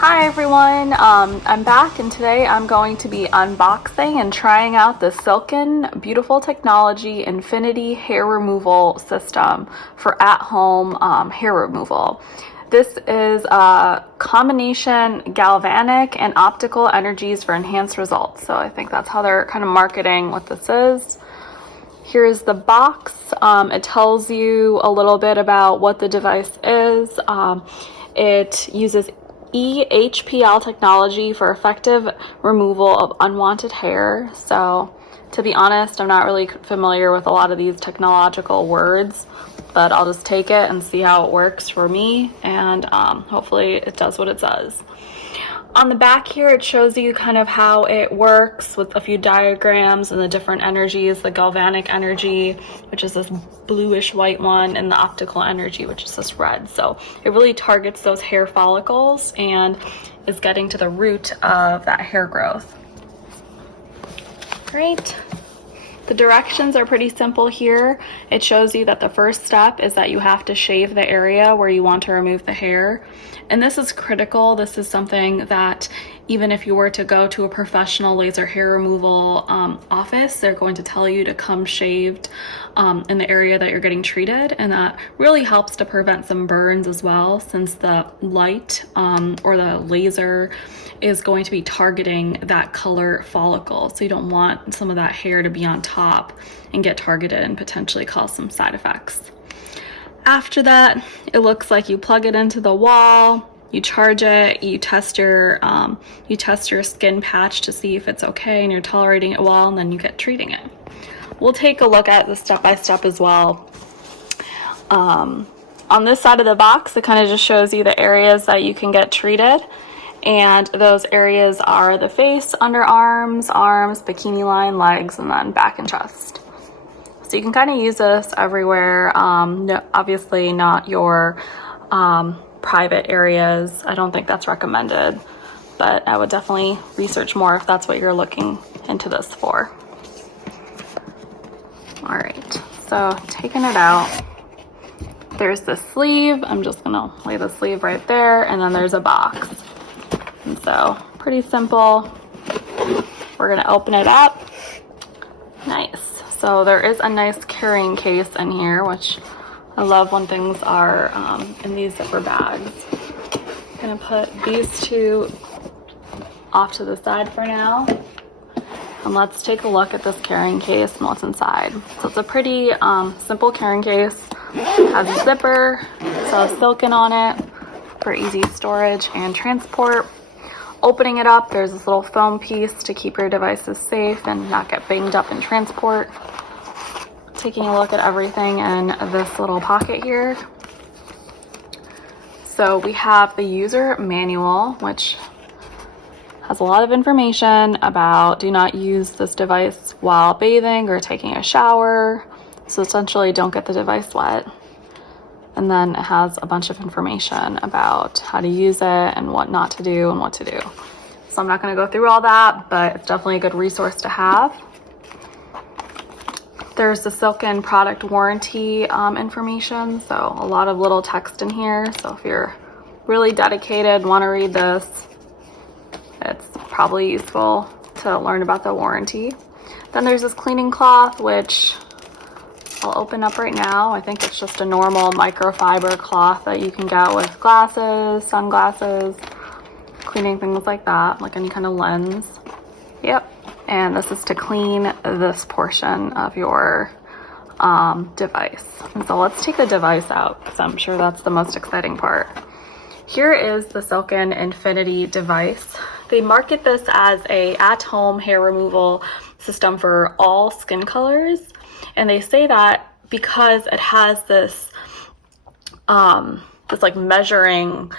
Hi everyone, I'm back and today I'm going to be unboxing and trying out the Silken Beautiful Technology Infinity Hair Removal System for at-home hair removal. This is a combination galvanic and optical energies for enhanced results. So I think that's how they're kind of marketing what this is. Here's the box. It tells you a little bit about what the device is. It uses EHPL technology for effective removal of unwanted hair. So to be honest, I'm not really familiar with a lot of these technological words, but I'll just take it and see how it works for me, and hopefully it does what it says. On the back here, it shows you kind of how it works with a few diagrams and the different energies, the galvanic energy, which is this bluish white one, and the optical energy, which is this red. So it really targets those hair follicles and is getting to the root of that hair growth. Great. The directions are pretty simple here. It shows you that the first step is that you have to shave the area where you want to remove the hair. And this is critical. This is something that even if you were to go to a professional laser hair removal office, they're going to tell you to come shaved in the area that you're getting treated. And that really helps to prevent some burns as well, since the light or the laser is going to be targeting that color follicle. So you don't want some of that hair to be on top and get targeted and potentially cause some side effects. After that, it looks like you plug it into the wall, you charge it, you test your skin patch to see if it's okay and you're tolerating it well, and then you get treating it. We'll take a look at the step-by-step as well. On this side of the box, it kind of just shows you the areas that you can get treated. And those areas are the face, underarms, arms, bikini line, legs, and then back and chest. So you can kind of use this everywhere. No, obviously not your private areas. I don't think that's recommended, but I would definitely research more if that's what you're looking into this for. All right, so taking it out, there's the sleeve. I'm just gonna lay the sleeve right there, and then there's a box. And so pretty simple. We're gonna open it up. Nice. So there is a nice carrying case in here, which I love when things are in these zipper bags. I'm gonna put these two off to the side for now. And let's take a look at this carrying case and what's inside. So it's a pretty simple carrying case. It has a zipper, so Silken on it for easy storage and transport. Opening it up, there's this little foam piece to keep your devices safe and not get banged up in transport. Taking a look at everything in this little pocket here. So we have the user manual, which has a lot of information about do not use this device while bathing or taking a shower. So essentially don't get the device wet. And then it has a bunch of information about how to use it and what not to do and what to do. So I'm not going to go through all that, but it's definitely a good resource to have. There's the Silken product warranty information, so a lot of little text in here. So if you're really dedicated, want to read this, it's probably useful to learn about the warranty. Then there's this cleaning cloth, which I'll open up right now. I think it's just a normal microfiber cloth that you can get with glasses, sunglasses, cleaning things like that, like any kind of lens. Yep. And this is to clean this portion of your device. And so let's take the device out, because I'm sure that's the most exciting part. Here is the Silken Infinity device. They market this as a at-home hair removal system for all skin colors. And they say that because it has this like measuring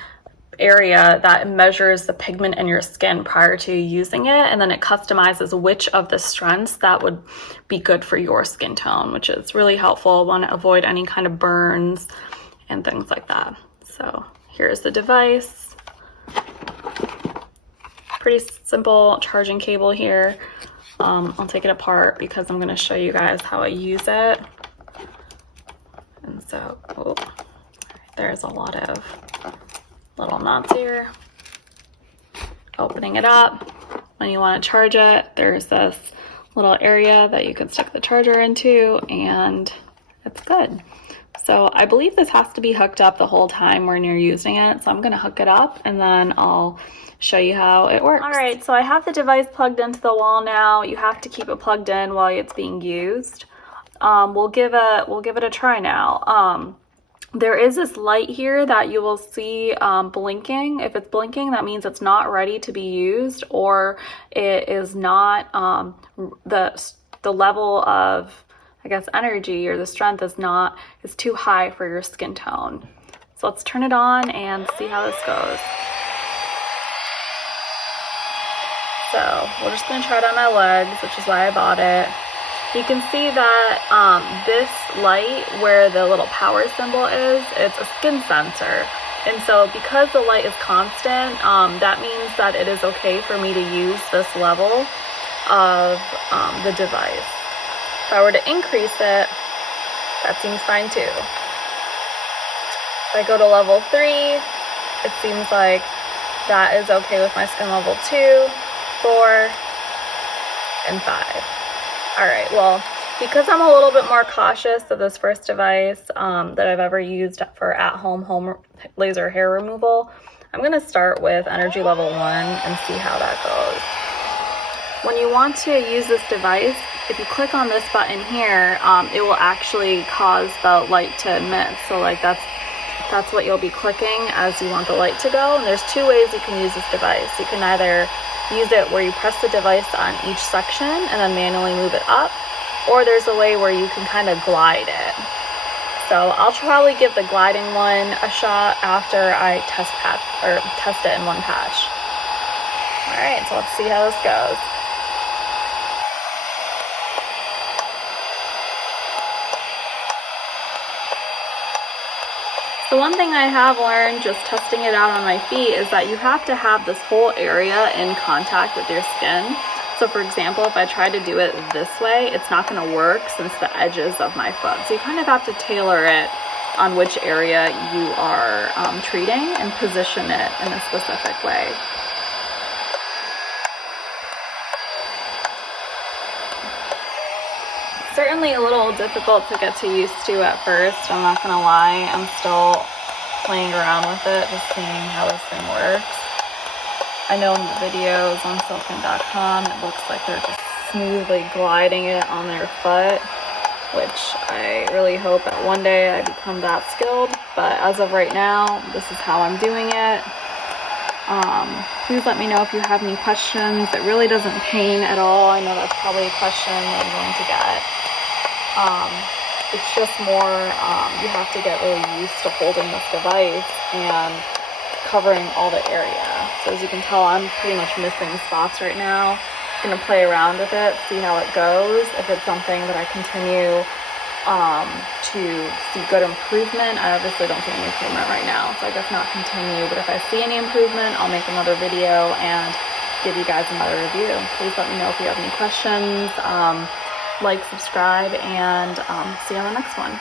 area that measures the pigment in your skin prior to using it, and then it customizes which of the strengths that would be good for your skin tone, which is really helpful. Want to avoid any kind of burns and things like that. So here's the device. Pretty simple charging cable here. I'll take it apart because I'm going to show you guys how I use it. And so, there's a lot of little knots here. opening it up. When you want to charge it, there's this little area that you can stick the charger into, and it's good. So I believe this has to be hooked up the whole time when you're using it. So I'm going to hook it up and then I'll show you how it works. All right, so I have the device plugged into the wall now. You have to keep it plugged in while it's being used. We'll give it a try now. There is this light here that you will see blinking. If it's blinking, that means it's not ready to be used, or it is not the level of, I guess, energy or the strength is too high for your skin tone. So let's turn it on and see how this goes. So we're just gonna try it on my legs, which is why I bought it. You can see that this light where the little power symbol is, it's a skin sensor. And so because the light is constant, that means that it is okay for me to use this level of the device. If I were to increase it, that seems fine too. If I go to level 3, it seems like that is okay with my skin level 2, 4, and 5. All right, well, because I'm a little bit more cautious of this first device that I've ever used for home laser hair removal, I'm going to start with energy level 1 and see how that goes. When you want to use this device, if you click on this button here, it will actually cause the light to emit. So like that's what you'll be clicking as you want the light to go. And there's 2 ways you can use this device. You can either use it where you press the device on each section and then manually move it up, or there's a way where you can kind of glide it. So I'll probably give the gliding one a shot after I test it in one patch. All right, so let's see how this goes. The one thing I have learned just testing it out on my feet is that you have to have this whole area in contact with your skin. So for example, if I try to do it this way, it's not going to work since the edges of my foot. So you kind of have to tailor it on which area you are treating and position it in a specific way. Certainly a little difficult to get used to at first, I'm not gonna lie. I'm still playing around with it, just seeing how this thing works. I know in the videos on Silken.com it looks like they're just smoothly gliding it on their foot, which I really hope that one day I become that skilled, but as of right now, this is how I'm doing it. Please let me know if you have any questions. It really doesn't pain at all. I know that's probably a question that I'm going to get. It's just more, you have to get really used to holding this device and covering all the area. So as you can tell, I'm pretty much missing spots right now. I'm going to play around with it, see how it goes. If it's something that I continue to see good improvement, I obviously don't see any improvement right now, so I guess not continue. But if I see any improvement, I'll make another video and give you guys another review. Please let me know if you have any questions. Like, subscribe, and see you on the next one.